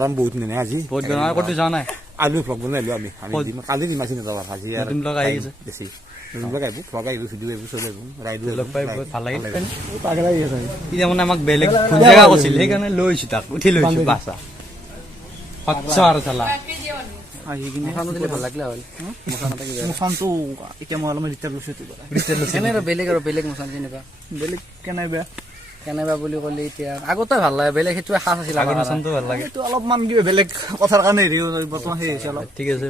গৰম বহুত নে আজি বহুত গৰম আৰু ক'তো যোৱা নাই আলু ভ্লগ বনাইলো আমি কালি দিমাছি নযাবা ভাজি আৰু নতুন ব্লগ আহি আছে বেছি নতুন ব্লগ আহিব ভ্লগ আহিব ভিডিঅ' আহিব চব আহিব ৰাইডো লগ পাই বহুত ভাল লাগিল পাগল আহি আছে এতিয়া মানে আমাক বেলেগ জেগা কৈছিল সেইকাৰণে লৈছো তাক উঠি লৈছো বাছা সচ্চা আৰু চালা আহি কিনে মছানো দিলে ভাল লাগিলে হ'ল মছানটো এতিয়া মই অলপমান ৰিটাৰ্ণ লৈছো এনে আৰু বেলেগ মছান যেনিবা বেলেগ কেনেবা বুলি ক'লে এতিয়া আগতে ভাল লাগে বেলেগ সেইটো খাচ আছিল আগৰ মছানটো ভাল লাগে সেইটো অলপমান কিবা বেলেগ কথাৰ কাৰণে হেৰি বৰ্তমান সেই হৈছে অলপ ঠিক আছে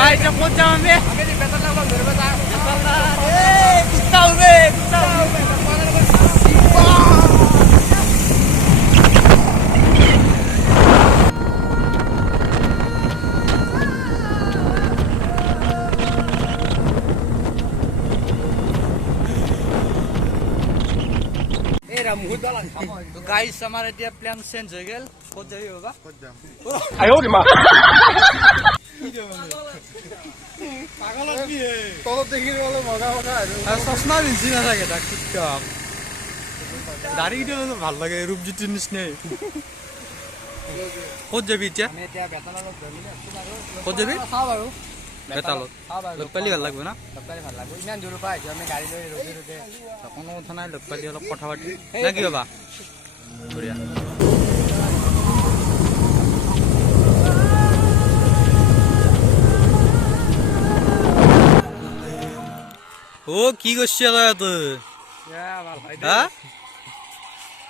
भाई जब पहुंच जाओ हमें आगे बेतल लगा मेरे बता ए कुत्ता हुए ए रामहुद वाला तो गाइस हमारा दिया प्लान चेंज हो गया खोज जाइए होगा खोज जाम आयो रे मां পাগলত কি হে তলত দেখি বলে মজা মজা আৰু চশমা পিন্ধি না থাকে তাক টিকটক দাড়ি দিলে ভাল লাগে ৰূপজ্যোতিৰ নিচিনাই ক'ত যাবি এতিয়া আমি এতিয়া বেতালত যাবি না ক'ত যাবি চাও বাৰু বেতালত লগ পালি ভাল লাগবে না লগ পালি ভাল লাগবে ইমান দূৰ পৰা আমি গাড়ী লৈ ৰখি কোনো কথা নাই লগ পালি অলপ কথা পাতি না কি বাবা বঢ়িয়া ও কি করছিস এত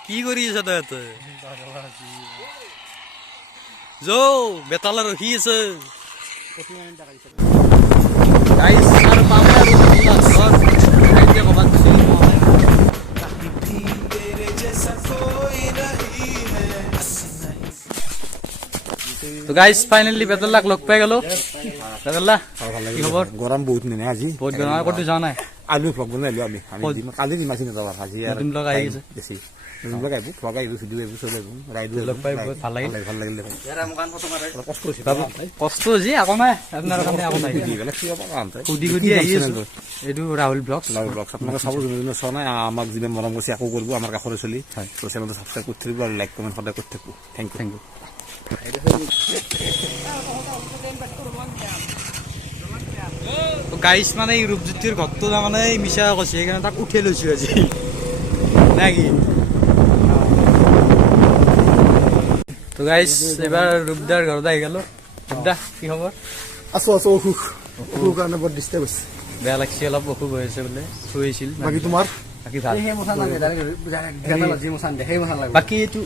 কি করিস এত যো বেতালা রখি আছে তো গাইস ফাইনালি বেতালাক লগ পাই গেল বেতালা কি খবৰ গৰম বহুত নে আজি বহুত গৰম আৰু ক'তো যোৱা নাই আলু ভ্লগ বনাইলো আমি কালি দিমাছি নযাবা ভাজি আৰু নতুন ব্লগ আহি আছে বেছি নতুন ব্লগ আহিব ভ্লগ আহিব ভিডিঅ' আহিব চব আহিব ৰাইডো লগ পাই বহুত ভাল লাগিল কষ্ট হৈছে আকৌ নাই আপোনাৰ কাৰণে আকৌ নাই সুধি আহি আছো এইটো ৰাহুল ব্লগছ আপোনালোকে চাব যোনে চোৱা নাই আমাক যিনে মৰম কৰিছে আকৌ কৰিব আমাৰ কাষৰে চলি চেনেলটো ছাবস্ক্ৰাইব কৰি থাকিব আৰু লাইক কমেণ্ট সদায় কৰি থাকো থেংক ইউ গাইছ মানে ৰূপজ্যোতিৰ ঘৰটো তাৰমানে মিছা কৈছে সেইকাৰণে তাক উঠাই লৈছো আজি নাকি তো গাইছ এবাৰ ৰূপদাৰ ঘৰত আহি গেলো ৰূপদা কি খবৰ আছো অসুখ কাৰণে বৰ ডিষ্টাৰ্ব হৈছে বেয়া লাগছে অলপ অসুখ হৈ আছে বোলে শুইছিল বাকী তোমাৰ বাকী ভাল বাকী এইটো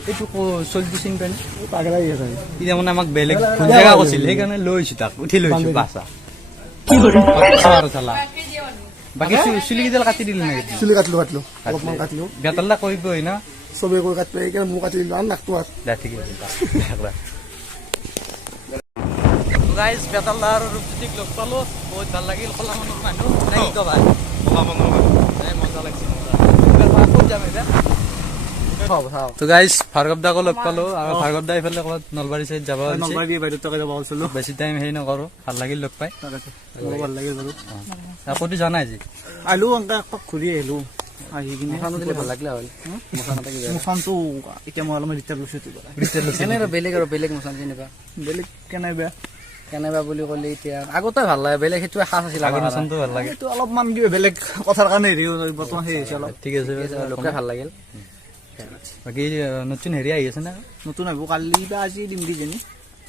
চলটো চিনি পাই পাগল আহি আছে এতিয়া মানে আমাক বেলেগ জেগা কৈছিল সেইকাৰণে লৈছো তাক উঠি লৈছো বাছা আৰু চালা বাকী চুলিকেইডাল কাটি দিলে নেকি চুলি কাটিলো অলপমান কাটিলো বেতালা কৰিবই না চবে কৈ কাটিলো সেইকাৰণে মোক কাটি দিলো আৰু নাকটো আৰু ঠিক আছে গাইজ বেতালা আৰু ৰূপজ্যোতিক লগ পালো বহুত ভাল লাগিল কলা মানুহ মানুহ ভাই মজা লাগিছে তো গাইজ ভাৰ্গৱ দাকো লগ পালো আৰু ভাৰ্গৱ দা এইফালে ক'ৰবাত নলবাৰী চাইড যাব বেছি টাইম হেৰি নকৰো ভাল লাগিল লগ পাই ভাল লাগিল বাৰু ক'তো যোৱা নাই আজি আহিলো ঘূৰি আহিলো আহি কিনে মছানো দিলে ভাল লাগিলে হ'ল মছানটো এতিয়া মই অলপমান ৰিটাৰ্ণ লৈছো এনে আৰু বেলেগ মছান যেনিবা বেলেগ কেনেবা বুলি ক'লে এতিয়া আগতে ভাল লাগে বেলেগ সেইটো খাচ আছিল আগৰ মছানটো ভাল লাগে সেইটো অলপমান কিবা বেলেগ কথাৰ কাৰণে হেৰি বৰ্তমান সেই হৈছে অলপ ঠিক আছে লোকে ভাল লাগিল বাকী নতুন হেৰি আহি আছে না নতুন আহিব কালি বা আজি দিম কিজানি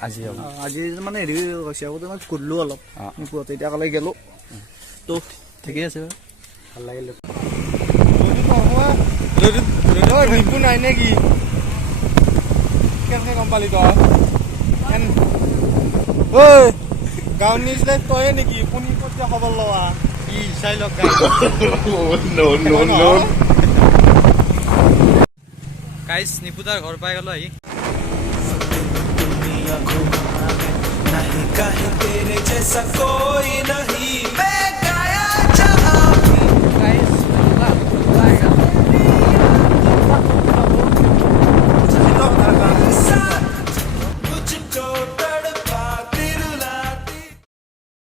আজি হ'ব আজি মানে হেৰি হৈছে আগতে মই ঘূৰিলো অলপ পুৱাতে এতিয়া কালি গেলো তো ঠিকেই আছে ভাল লাগিল নাই নেকি কেনেকে গম পালি তই গাঁৱৰ নিউজ তয়ে নেকি কোনি ক'ত খবৰ লোৱা কি চাই লগ গাইছ নিপুতাৰ ঘৰ পাই গলো আহি नहीं कहीं तेरे जैसा कोई नहीं